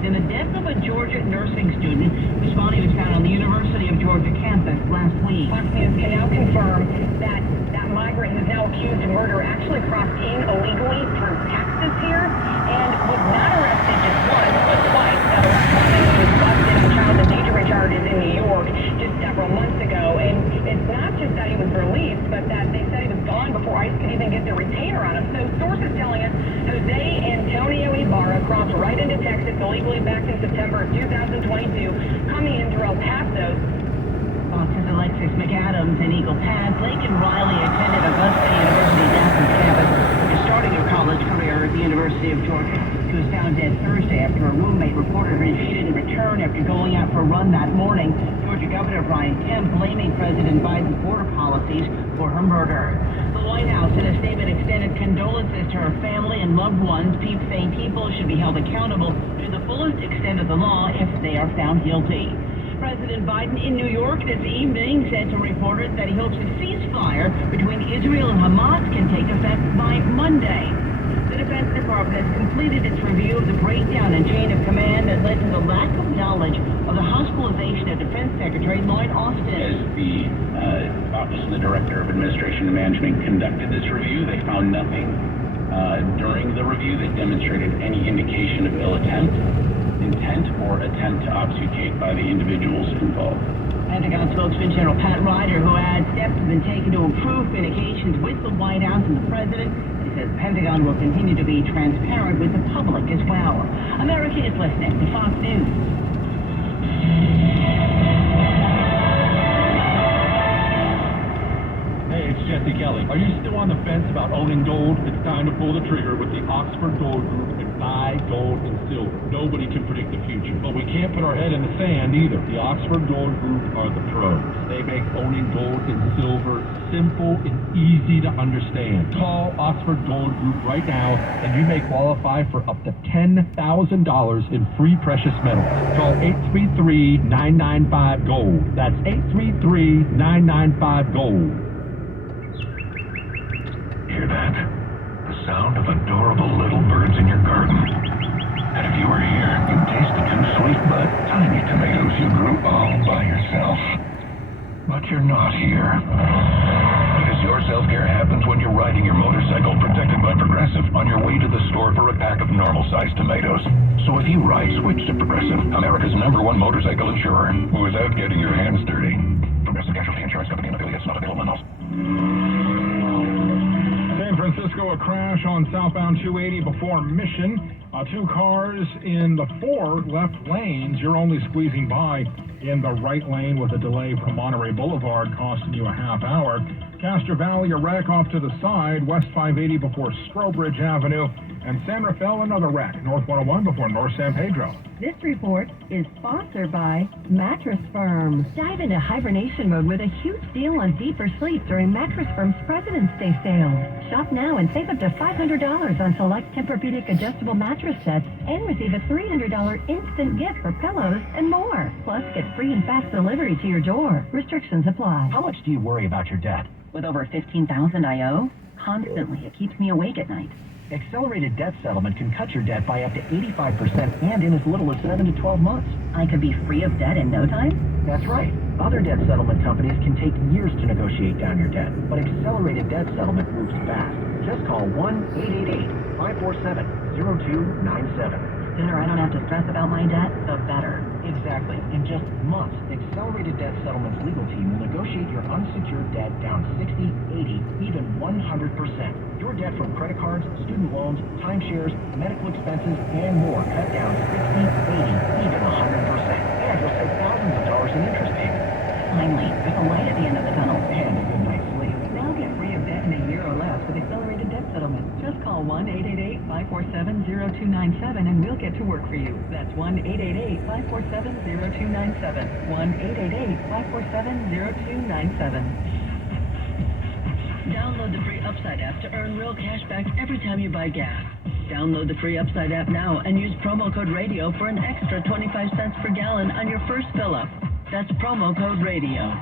suspect in the death of a Georgia nursing student whose body was found on the University of Georgia campus last week. Fox News can now confirm that that migrant who's now accused of murder actually crossed in illegally through Texas here and was not arrested just once, but twice. That last time he was busted on child endangerment charges in New York just several months ago. And it's not just that he was released, but that they said he was gone before ICE could even get the retainer on him. So sources telling us Jose Antonio Ibarra crossed right into Texas illegally back in September of 2022, coming in through El Paso. Fox's Alexis McAdams and Eagle Pass. Lincoln Riley attended Augusta University's Athens campus after starting her college career at the University of Georgia. She was found dead Thursday after a roommate reported her she didn't return after going out for a run that morning. Georgia Governor Brian Kemp blaming President Biden's border policies for her murder. The White House, in a statement, extended condolences to her family and loved ones, saying people should be held accountable to the fullest extent of the law if they are found guilty. President Biden in New York this evening said to reporters that he hopes a ceasefire between Israel and Hamas can take effect by Monday. The Defense Department has completed its review of the breakdown in chain of command that led to the lack of knowledge of the hospitalization of Defense Secretary Lloyd Austin. As the Office of the Director of Administration and Management conducted this review, they found nothing during the review that demonstrated any indication of ill intent or attempt to obfuscate by the individuals involved. Pentagon spokesman General Pat Ryder, who adds steps have been taken to improve communications with the White House and the President. He says the Pentagon will continue to be transparent with the public as well. America is listening to Fox News. Hey, it's Jesse Kelly. Are you still on the fence about owning gold? It's time to pull the trigger with the Oxford Gold Group and buy gold and silver. Nobody can predict the future, but we can't put our head in the sand either. The Oxford Gold Group are the pros. They make owning gold and silver simple and easy to understand. Call Oxford Gold Group right now and you may qualify for up to $10,000 in free precious metals. Call 833-995-GOLD. That's 833-995-GOLD. Hear that? The sound of adorable little birds in your garden. And if you were here, you'd taste the two sweet but tiny tomatoes you grew all by yourself. But you're not here. Because your self-care happens when you're riding your motorcycle protected by Progressive on your way to the store for a pack of normal-sized tomatoes. So if you ride, switch to Progressive, America's #1 motorcycle insurer, without getting your hands dirty. Progressive Casualty Insurance Company and affiliates, not available in all. San Francisco, a crash on southbound 280 before Mission. Two cars in the four left lanes. You're only squeezing by in the right lane with a delay from Monterey Boulevard costing you a half hour. Castro Valley, a wreck off to the side. West 580 before Strobridge Avenue. And San Rafael, another wreck. North 101 before North San Pedro. This report is sponsored by Mattress Firm. Dive into hibernation mode with a huge deal on deeper sleep during Mattress Firm's President's Day sale. Shop now and save up to $500 on select Tempur-Pedic adjustable mattress sets and receive a $300 instant gift for pillows and more. Plus, get free and fast delivery to your door. Restrictions apply. How much do you worry about your debt? With over $15,000 I owe, constantly it keeps me awake at night. Accelerated debt settlement can cut your debt by up to 85% and in as little as 7 to 12 months. I could be free of debt in no time? That's right. Other debt settlement companies can take years to negotiate down your debt, but accelerated debt settlement moves fast. Just call 1-888-547-0297. The sooner I don't have to stress about my debt, the better. Exactly. In just months, Accelerated Debt Settlement's legal team will negotiate your unsecured debt down 60, 80, even 100%. Your debt from credit cards, student loans, timeshares, medical expenses, and more cut down 60, 80, even 100%. And you'll save thousands of dollars in interest payments. Finally, there's a light at the end of the tunnel. And a good night's sleep. Now get free of debt in a year or less with Accelerated Debt Settlement. Just call 1-888-547-0297 and we'll get to work for you. That's 1-888-547-0297. 1-888-547-0297. Download the free Upside app to earn real cash back every time you buy gas. Download the free Upside app now and use promo code RADIO for an extra 25 cents per gallon on your first fill-up. That's promo code RADIO.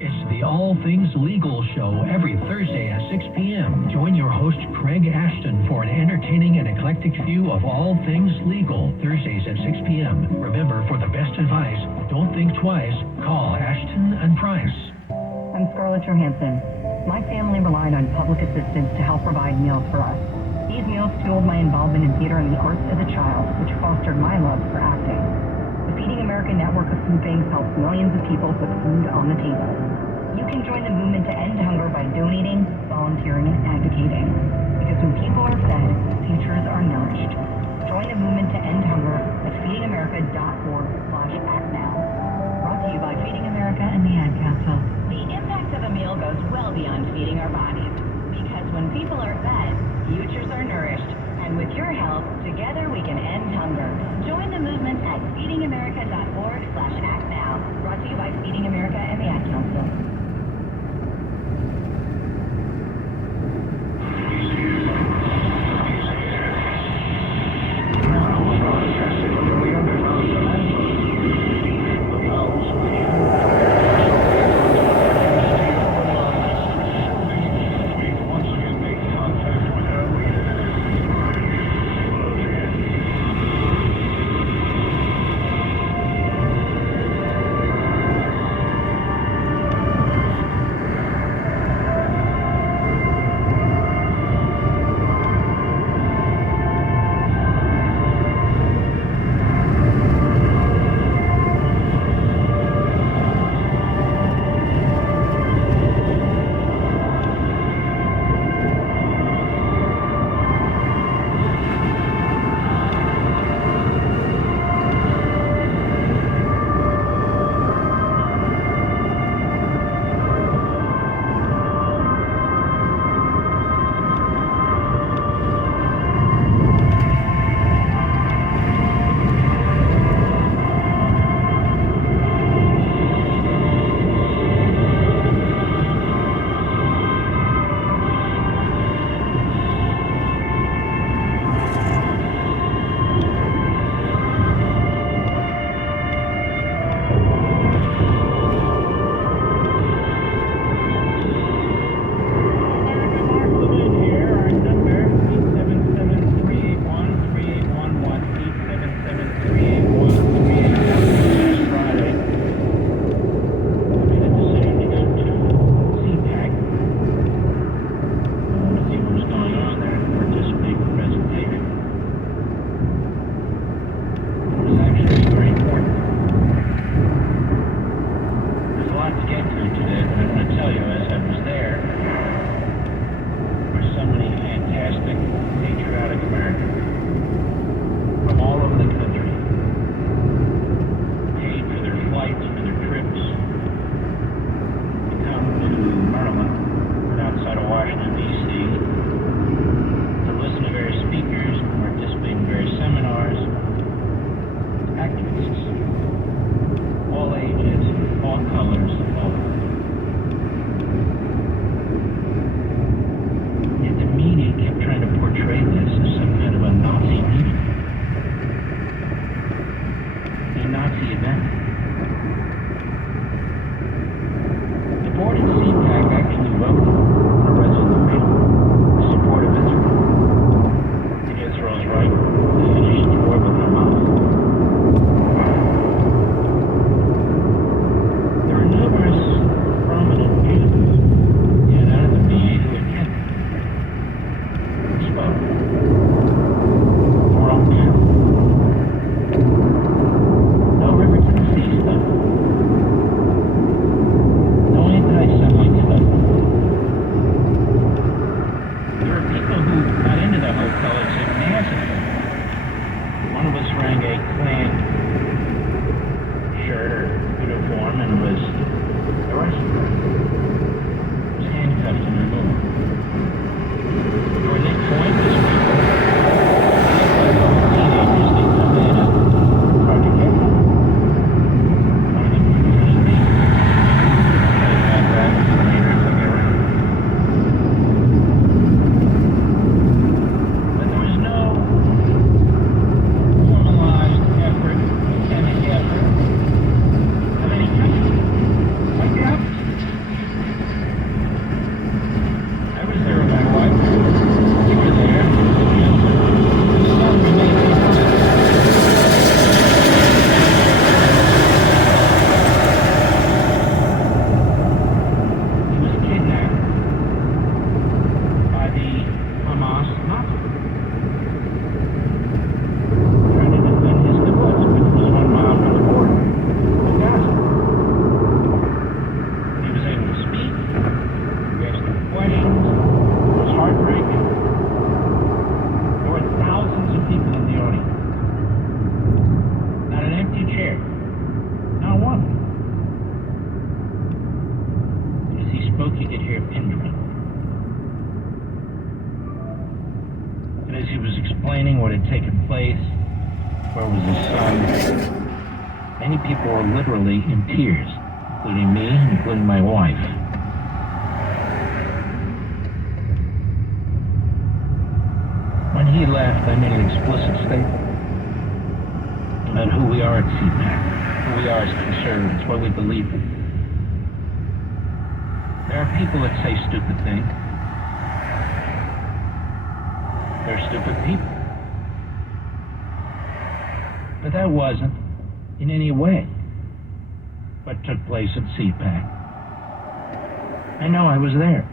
It's the the All Things Legal Show every Thursday at 6 p.m. Join your host, Craig Ashton, for an entertaining and eclectic view of all things legal, Thursdays at 6 p.m. Remember, for the best advice, don't think twice. Call Ashton and Price. I'm Scarlett Johansson. My family relied on public assistance to help provide meals for us. These meals fueled my involvement in theater and the arts as a child, which fostered my love for acting. The Feeding America network of food banks helps millions of people put food on the table. You can join the movement to end hunger by donating, volunteering, and advocating. Because when people are fed, futures are nourished. Join the movement to end hunger at feedingamerica.org/actnow. Brought to you by Feeding America and the Ad Council. The impact of a meal goes well beyond feeding our bodies. Because when people are fed, futures are nourished. And with your help, together we can end hunger. Join the movement at feedingamerica.org/actnow. Brought to you by Feeding America and the Ad Council. explaining what had taken place, where was his son. Many people were literally in tears, including me, including my wife. When he left, I made an explicit statement about who we are at CPAC, who we are as conservatives, what we believe in. There are people that say stupid things. They're stupid people. But that wasn't, in any way, what took place at CPAC. I know I was there.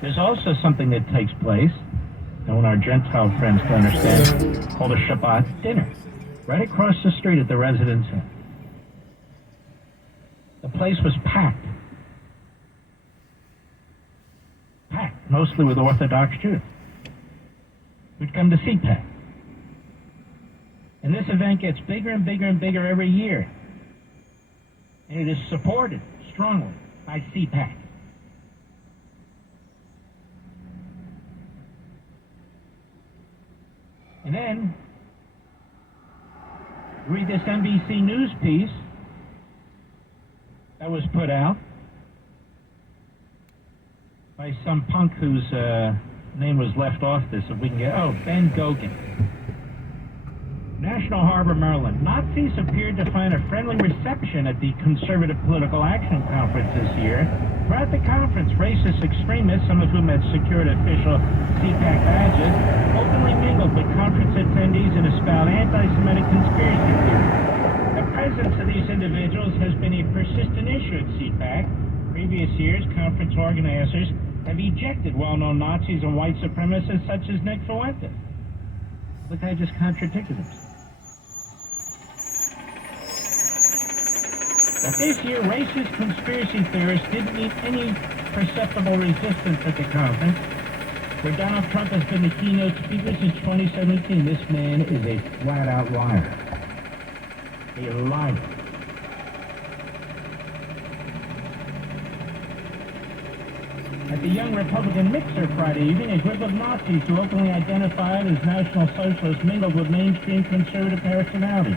There's also something that takes place, I want our Gentile friends to understand, called a Shabbat dinner, right across the street at the Residence Inn. The place was packed. Packed, mostly with Orthodox Jews who'd come to CPAC. And this event gets bigger and bigger and bigger every year. And it is supported strongly by CPAC. And then, read this NBC News piece that was put out by some punk whose name was left off this, if we can get, Ben Gogan. National Harbor, Maryland. Nazis appeared to find a friendly reception at the Conservative Political Action Conference this year. Throughout the conference, racist extremists, some of whom had secured official CPAC badges, openly mingled with conference attendees and espoused anti-Semitic conspiracy theories. The presence of these individuals has been a persistent issue at CPAC. Previous years, conference organizers have ejected well-known Nazis and white supremacists such as Nick Fuentes. Look, I just contradicted himself. But this year, racist conspiracy theorists didn't meet any perceptible resistance at the conference, where Donald Trump has been the keynote speaker since 2017. This man is a flat-out liar. A liar. At the Young Republican Mixer Friday evening, a group of Nazis who openly identified as National Socialists mingled with mainstream conservative personalities,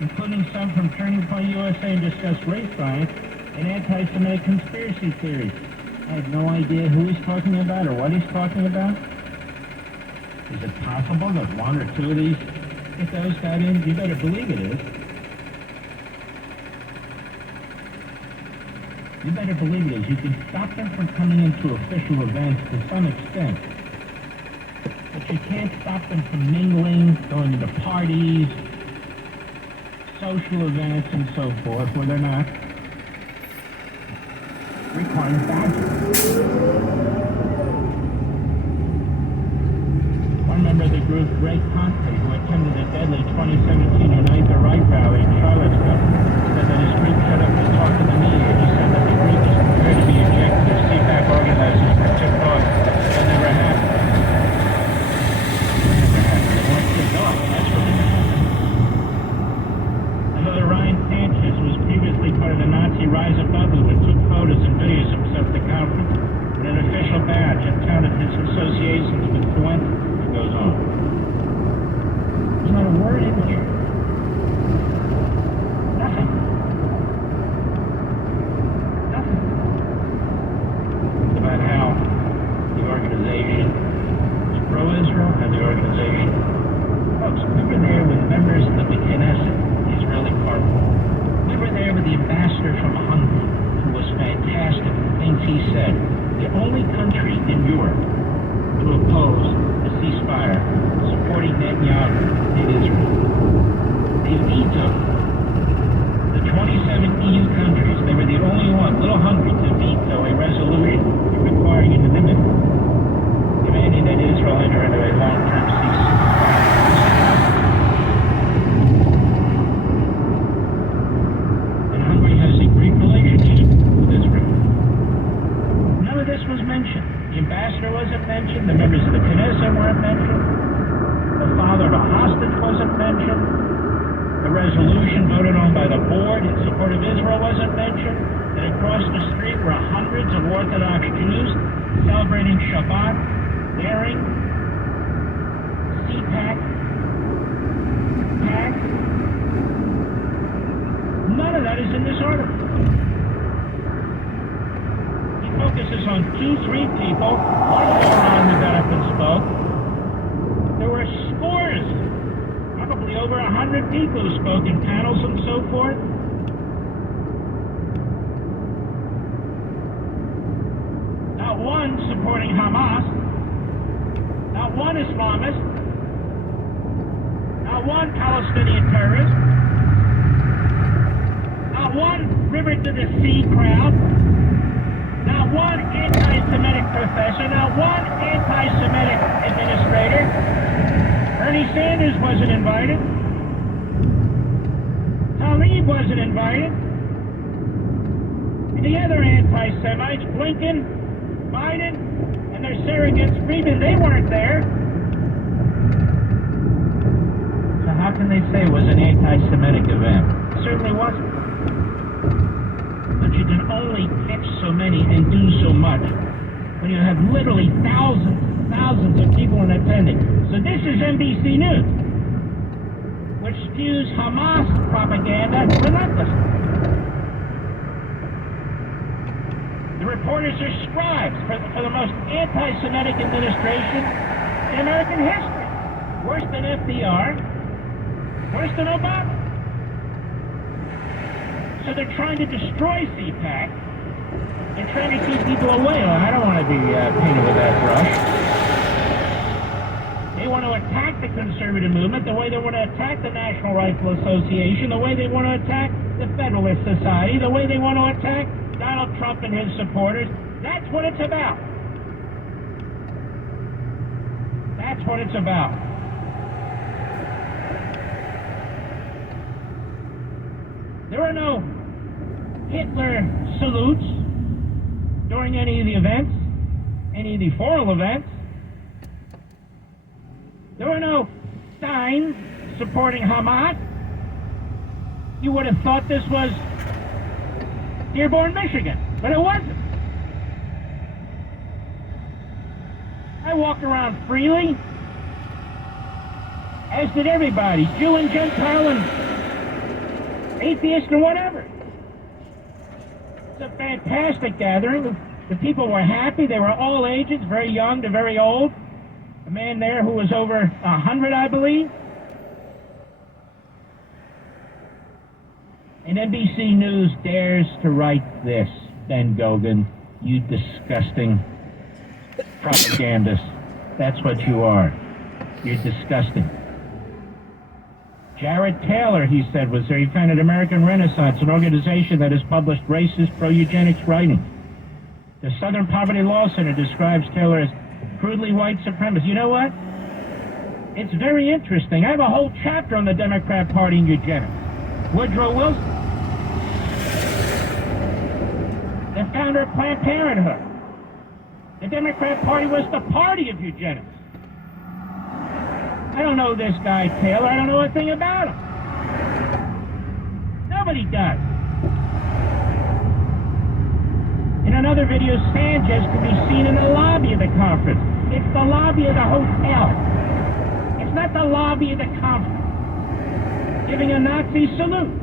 including some from Turning Point USA, and discussed race science and anti-Semitic conspiracy theories. I have no idea who he's talking about or what he's talking about. Is it possible that one or two of these, if those got in, you better believe it is. You better believe it is. You can stop them from coming into official events to some extent. But you can't stop them from mingling, going into parties, social events, and so forth, where they're not requiring badges. One member of the group, Greg Conte, who attended the deadly 2017 Unite the Right rally in Charlottesville, said that his group shut up to talk to the media. He said that the group is prepared to be ejected if CPAC organizers were tipped off. That never happened. Never happened. They weren't tipped off. That's what happened. Another Ryan Sanchez, who was previously part of the Nazi Rise Above movement, took photos and videos of himself at the conference with an official badge and touted his associations with Fuentes. It goes on. There's not a word in here. Nothing. Nothing. About how the organization is pro-Israel and the organization. Folks, we were there with members of the Knesset, the Israeli parliament. We were there with the ambassador from Hungary, who was fantastic in the things he said. The only country in Europe to oppose the ceasefire, supporting Netanyahu in Israel. They vetoed the 27 EU countries. They were the only one, little Hungary, to veto a resolution requiring unanimity, demanding that Israel enter into a long-term ceasefire. And Hungary has a great relationship with Israel. None of this was mentioned. The ambassador wasn't mentioned. The members of the Knesset weren't mentioned. The father of a hostage wasn't mentioned. The resolution voted on by the board in support of Israel wasn't mentioned. And across the street were hundreds of Orthodox Jews celebrating Shabbat, wearing packed. None of that is in this article. He focuses on 2-3 people. One moron who got up and spoke. There were scores, probably over 100 people who spoke in panels and so forth. Not one supporting Hamas. Not one Islamist. Not one Palestinian terrorist. Not one river to the sea crowd. Not one anti-Semitic professor. Not one anti-Semitic administrator. Bernie Sanders wasn't invited. Tlaib wasn't invited. And the other anti-Semites, Blinken, Biden, and their surrogates, Friedman, they weren't there. So how can they say it was an anti-Semitic event? It certainly wasn't. But you can only catch so many and do so much when you have literally thousands of people in attendance. So this is NBC News, which spews Hamas propaganda relentlessly. The reporters are scribes for the most anti-Semitic administration in American history. Worse than FDR, worse than Obama. So they're trying to destroy CPAC. They're trying to keep people away. Well, I don't want to be painted with that brush. They want to attack the conservative movement the way they want to attack the National Rifle Association, the way they want to attack the Federalist Society, the way they want to attack Donald Trump and his supporters. That's what it's about. That's what it's about. There are no Hitler salutes during any of the events, any of the formal events. There were no signs supporting Hamas. You would have thought this was Dearborn, Michigan, but it wasn't. I walked around freely, as did everybody, Jew and Gentile and atheist and whatever. It's a fantastic gathering. The people were happy. They were all ages, very young to very old. A man there who was over 100, I believe. And NBC News dares to write this, Ben Gogan, you disgusting propagandist. That's what you are. You're disgusting. Jared Taylor, he said, was there. He founded American Renaissance, an organization that has published racist pro-eugenics writing. The Southern Poverty Law Center describes Taylor as crudely white supremacist. You know what? It's very interesting. I have a whole chapter on the Democrat Party and eugenics. Woodrow Wilson, the founder of Planned Parenthood. The Democrat Party was the party of eugenics. I don't know this guy, Taylor. I don't know a thing about him. Nobody does. In another video, Sanchez can be seen in the lobby of the conference. It's the lobby of the hotel. It's not the lobby of the conference. Giving a Nazi salute.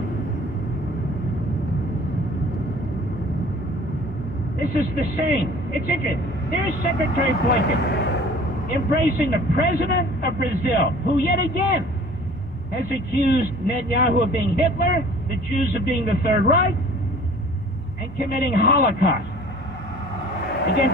This is the same. It's interesting. There's Secretary Blinken embracing the president of Brazil, who yet again has accused Netanyahu of being Hitler, the Jews of being the Third Reich, and committing Holocaust against